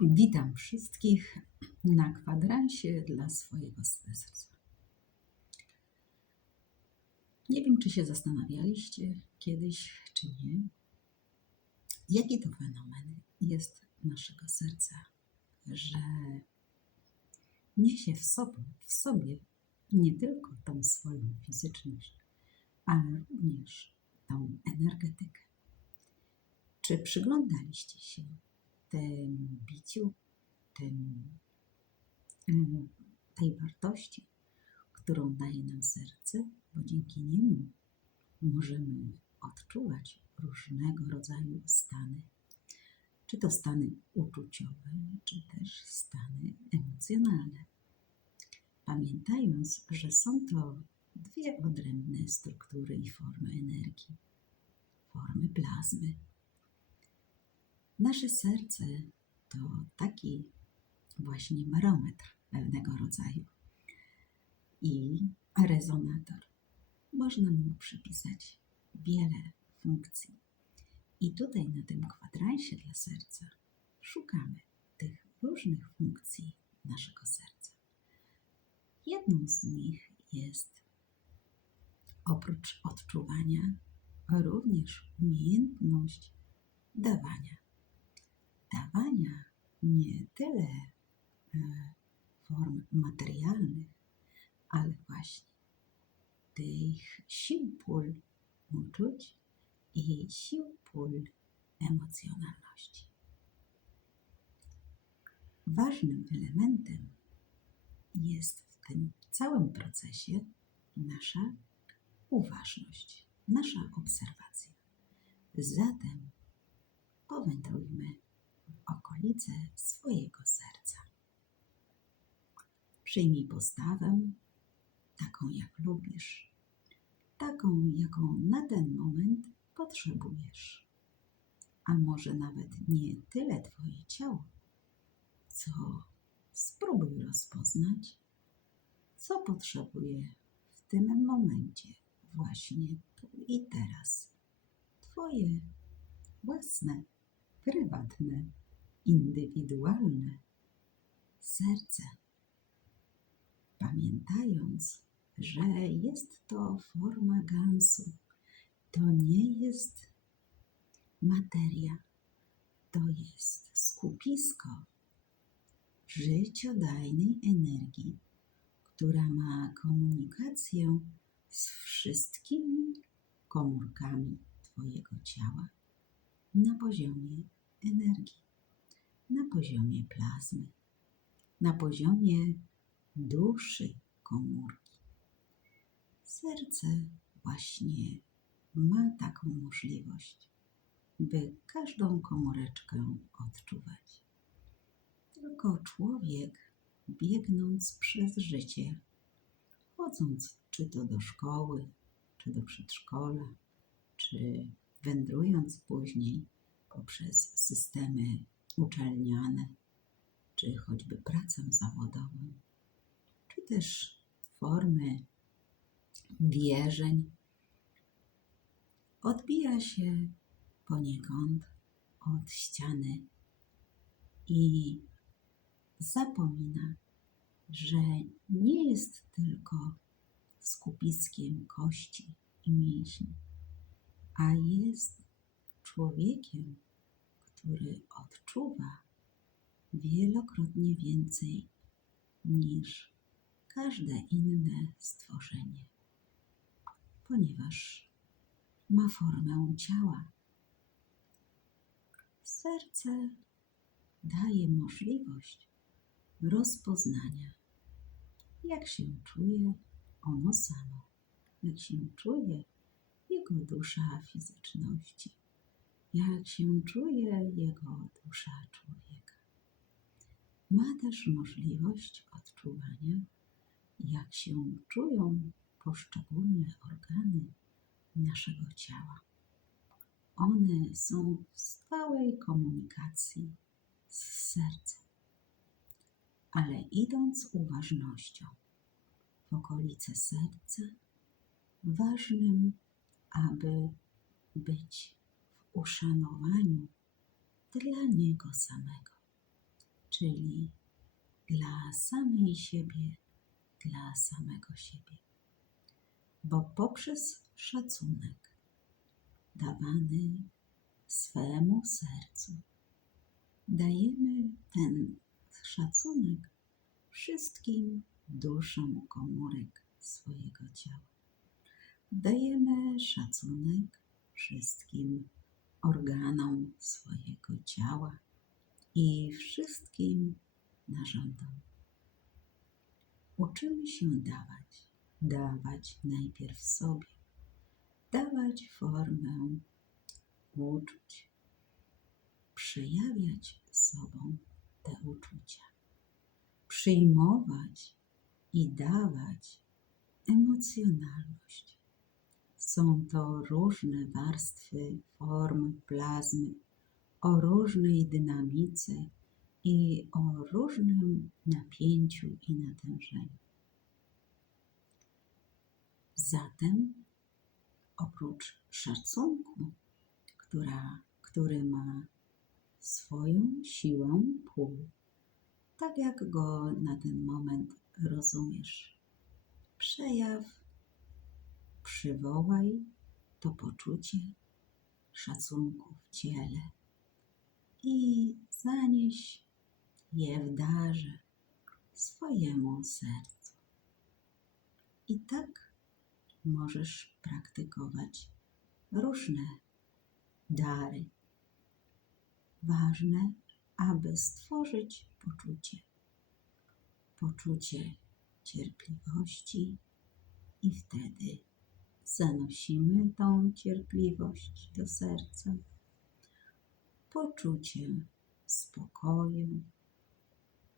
Witam wszystkich na kwadransie dla swojego serca. Nie wiem, czy się zastanawialiście kiedyś, czy nie, jaki to fenomen jest naszego serca, że niesie w sobie, w sobie nie tylko tą swoją fizyczność, ale również tą energetykę. Czy przyglądaliście się temu biciu, tym, em, tej wartości, którą daje nam serce, bo dzięki niemu możemy odczuwać różnego rodzaju stany, czy to stany uczuciowe, czy też stany emocjonalne. Pamiętając, że są to dwie odrębne struktury i formy energii, formy plazmy. Nasze serce to taki właśnie barometr pewnego rodzaju i rezonator. Można mu przypisać wiele funkcji. I tutaj na tym kwadransie dla serca szukamy tych różnych funkcji naszego serca. Jedną z nich jest oprócz odczuwania również umiejętność dawania dawania nie tyle e, form materialnych, ale właśnie tych sił pól uczuć i sił pól emocjonalności. Ważnym elementem jest w tym całym procesie nasza uważność, nasza obserwacja. Zatem powędrujmy okolice swojego serca. Przyjmij postawę taką, jak lubisz, taką, jaką na ten moment potrzebujesz. A może nawet nie tyle Twoje ciało, co spróbuj rozpoznać, co potrzebuje w tym momencie, właśnie tu i teraz. Twoje własne, prywatne indywidualne serce, pamiętając, że jest to forma gansu, to nie jest materia, to jest skupisko życiodajnej energii, która ma komunikację z wszystkimi komórkami Twojego ciała na poziomie energii na poziomie plazmy, na poziomie duszy komórki. Serce właśnie ma taką możliwość, by każdą komóreczkę odczuwać. Tylko człowiek, biegnąc przez życie, chodząc czy to do szkoły, czy do przedszkola, czy wędrując później poprzez systemy uczelniane, czy choćby pracę zawodową, czy też formy wierzeń, odbija się poniekąd od ściany i zapomina, że nie jest tylko skupiskiem kości i mięśni, a jest człowiekiem który odczuwa wielokrotnie więcej niż każde inne stworzenie, ponieważ ma formę ciała. Serce daje możliwość rozpoznania, jak się czuje ono samo, jak się czuje jego dusza fizyczności jak się czuje jego dusza człowieka. Ma też możliwość odczuwania, jak się czują poszczególne organy naszego ciała. One są w stałej komunikacji z sercem. Ale idąc uważnością w okolice serca, ważnym, aby być uszanowaniu dla Niego samego, czyli dla samej siebie, dla samego siebie. Bo poprzez szacunek dawany swemu sercu dajemy ten szacunek wszystkim duszom komórek swojego ciała. Dajemy szacunek wszystkim organom swojego ciała i wszystkim narządom. Uczymy się dawać, dawać najpierw sobie, dawać formę uczuć, przejawiać sobą te uczucia, przyjmować i dawać emocjonalność. Są to różne warstwy form plazmy o różnej dynamice i o różnym napięciu i natężeniu. Zatem, oprócz szacunku, która, który ma swoją siłę pól, tak jak go na ten moment rozumiesz, przejaw, przywołaj to poczucie szacunku w ciele i zanieś je w darze swojemu sercu. I tak możesz praktykować różne dary. Ważne, aby stworzyć poczucie. Poczucie cierpliwości i wtedy zanosimy tą cierpliwość do serca. Poczucie spokoju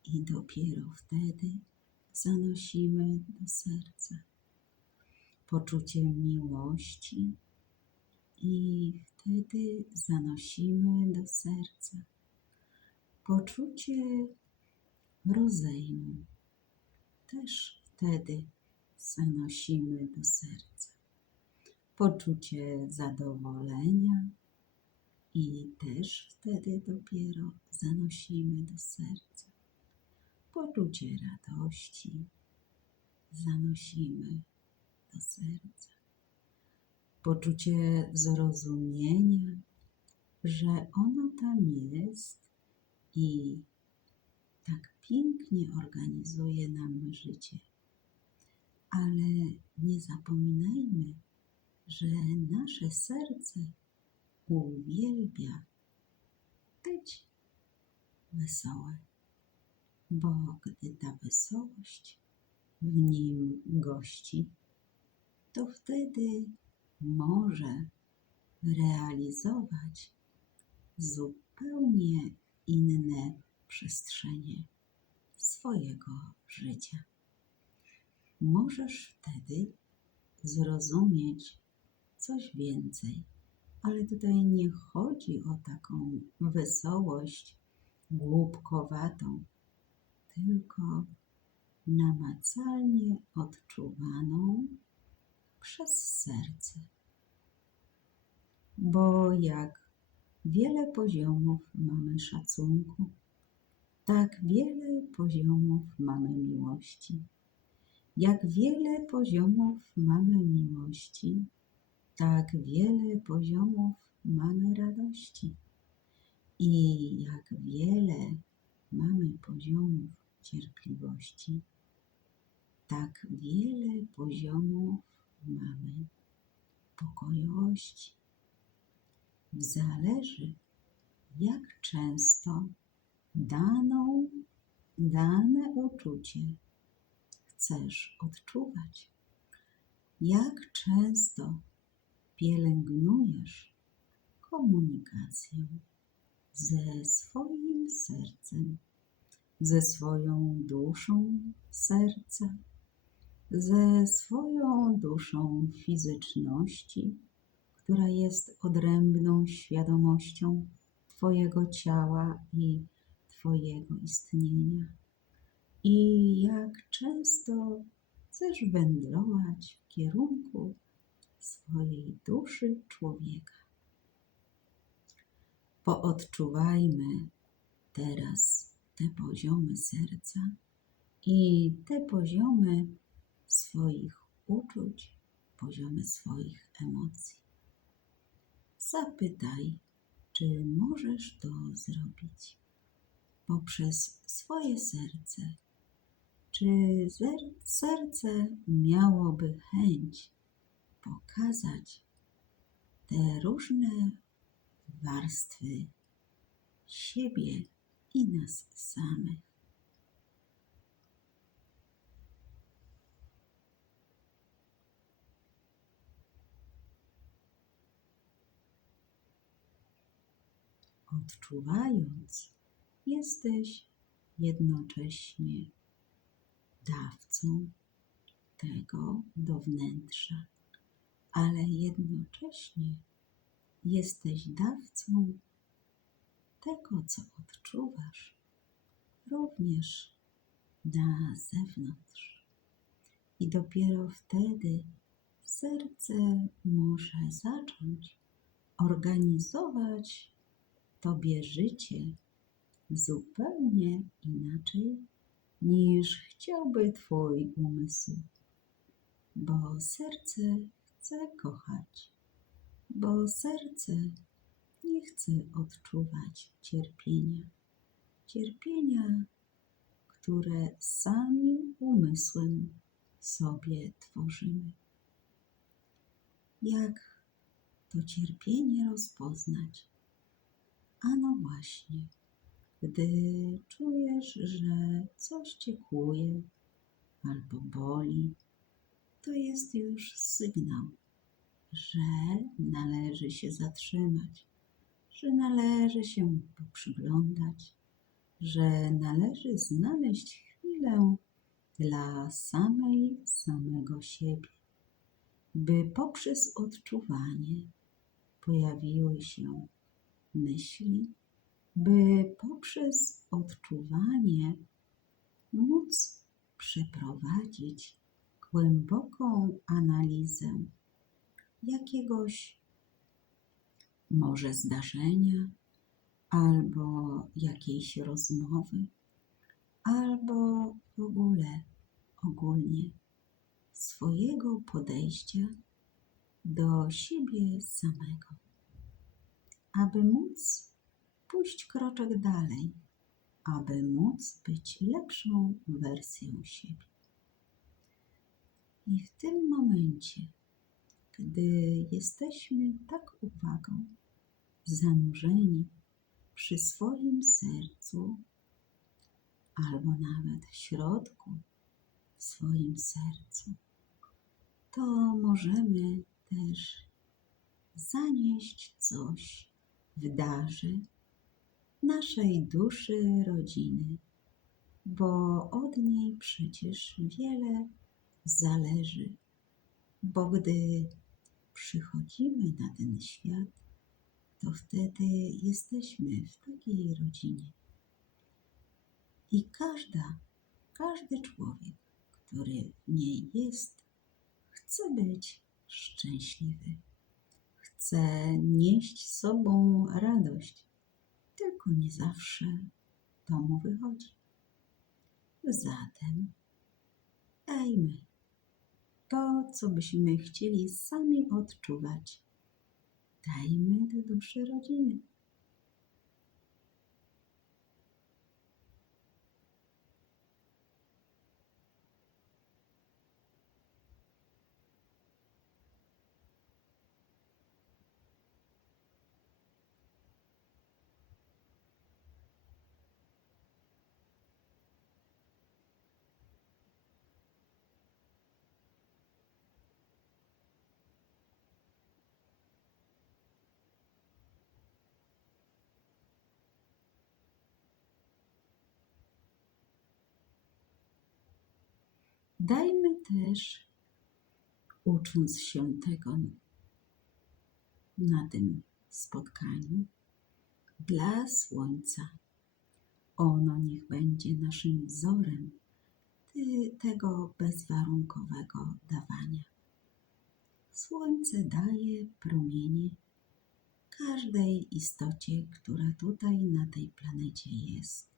i dopiero wtedy zanosimy do serca. Poczucie miłości i wtedy zanosimy do serca. Poczucie rozejmu też wtedy zanosimy do serca. Poczucie zadowolenia i też wtedy dopiero zanosimy do serca. Poczucie radości zanosimy do serca. Poczucie zrozumienia, że ono tam jest i tak pięknie organizuje nam życie. Ale nie zapominajmy, że nasze serce uwielbia być wesołe, bo gdy ta wesołość w nim gości, to wtedy może realizować zupełnie inne przestrzenie swojego życia. Możesz wtedy zrozumieć coś więcej, ale tutaj nie chodzi o taką wesołość głupkowatą, tylko namacalnie odczuwaną przez serce. Bo jak wiele poziomów mamy szacunku, tak wiele poziomów mamy miłości. Jak wiele poziomów mamy miłości, tak wiele poziomów mamy radości. I jak wiele mamy poziomów cierpliwości, tak wiele poziomów mamy pokojowości. Zależy, jak często daną, dane uczucie chcesz odczuwać. Jak często pielęgnujesz komunikację ze swoim sercem, ze swoją duszą serca, ze swoją duszą fizyczności, która jest odrębną świadomością Twojego ciała i Twojego istnienia. I jak często chcesz wędrować w kierunku swojej duszy człowieka. Poodczuwajmy teraz te poziomy serca i te poziomy swoich uczuć, poziomy swoich emocji. Zapytaj, czy możesz to zrobić poprzez swoje serce. Czy serce miałoby chęć pokazać te różne warstwy siebie i nas samych? Odczuwając, jesteś jednocześnie dawcą tego do wnętrza, ale jednocześnie jesteś dawcą tego, co odczuwasz, również na zewnątrz. I dopiero wtedy serce może zacząć organizować Tobie życie zupełnie inaczej niż chciałby Twój umysł, bo serce chce kochać, bo serce nie chce odczuwać cierpienia, cierpienia, które samym umysłem sobie tworzymy. Jak to cierpienie rozpoznać? A no właśnie, gdy czujesz, że coś cię kłuje albo boli, to jest już sygnał, że należy się zatrzymać, że należy się poprzyglądać, że należy znaleźć chwilę dla samej, samego siebie, by poprzez odczuwanie pojawiły się myśli, by poprzez odczuwanie móc przeprowadzić głęboką analizę jakiegoś może zdarzenia, albo jakiejś rozmowy, albo w ogóle ogólnie swojego podejścia do siebie samego aby móc pójść kroczek dalej, aby móc być lepszą wersją siebie. I w tym momencie, gdy jesteśmy tak uwagą zanurzeni przy swoim sercu, albo nawet w środku w swoim sercu, to możemy też zanieść coś w darze naszej duszy rodziny, bo od niej przecież wiele zależy, bo gdy przychodzimy na ten świat, to wtedy jesteśmy w takiej rodzinie. I każda, każdy człowiek, który w niej jest, chce być szczęśliwy chce nieść sobą radość, tylko nie zawsze to mu wychodzi. Zatem dajmy to, co byśmy chcieli sami odczuwać. Dajmy do duszy rodziny. Dajmy też, ucząc się tego na tym spotkaniu, dla Słońca. Ono niech będzie naszym wzorem tego bezwarunkowego dawania. Słońce daje promienie każdej istocie, która tutaj na tej planecie jest.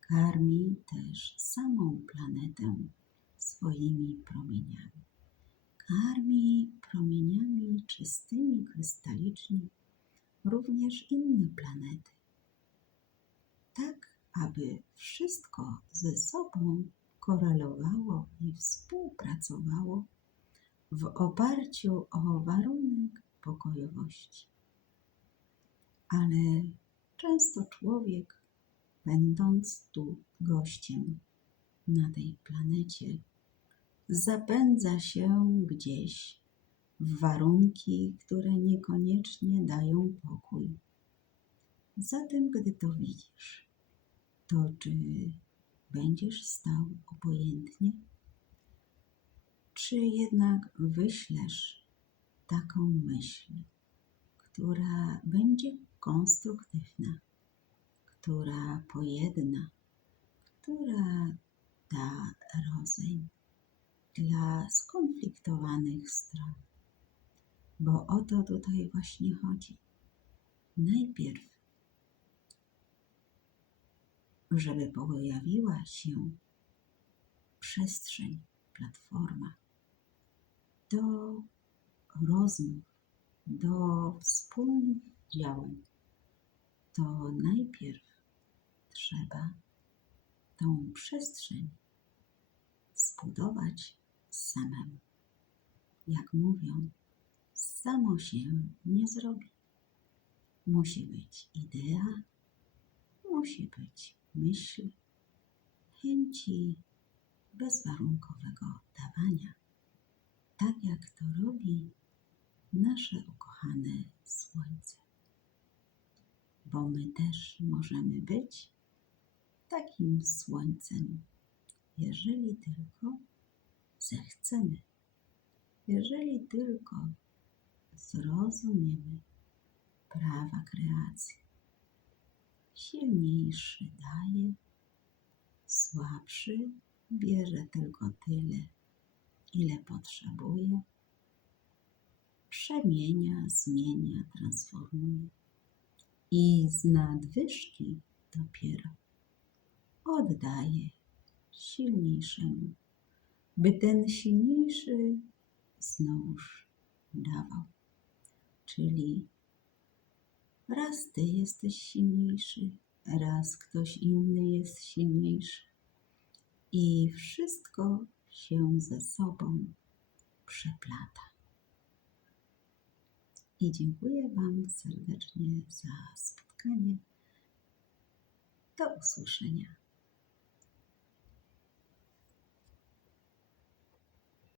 karmi też samą planetę swoimi promieniami. Karmi promieniami czystymi, krystalicznie również inne planety. Tak, aby wszystko ze sobą korelowało i współpracowało w oparciu o warunek pokojowości. Ale często człowiek, będąc tu gościem na tej planecie, zapędza się gdzieś w warunki, które niekoniecznie dają pokój. Zatem, gdy to widzisz, to czy będziesz stał obojętnie? Czy jednak wyślesz taką myśl, która będzie konstruktywna, która pojedna, która da rozejm dla skonfliktowanych stron? Bo o to tutaj właśnie chodzi. Najpierw, żeby pojawiła się przestrzeń, platforma do rozmów, do wspólnych działań, to najpierw trzeba tą przestrzeń zbudować samemu. Jak mówią, samo się nie zrobi. Musi być idea, musi być myśl, chęci bezwarunkowego dawania, tak jak to robi nasze ukochane Słońce. Bo my też możemy być takim Słońcem, jeżeli tylko zechcemy, jeżeli tylko zrozumiemy prawa kreacji. Silniejszy daje, słabszy bierze tylko tyle, ile potrzebuje, przemienia, zmienia, transformuje. I z nadwyżki dopiero oddaje silniejszemu, by ten silniejszy znowuż dawał. Czyli raz ty jesteś silniejszy, raz ktoś inny jest silniejszy i wszystko się ze sobą przeplata. I dziękuję Wam serdecznie za spotkanie. Do usłyszenia.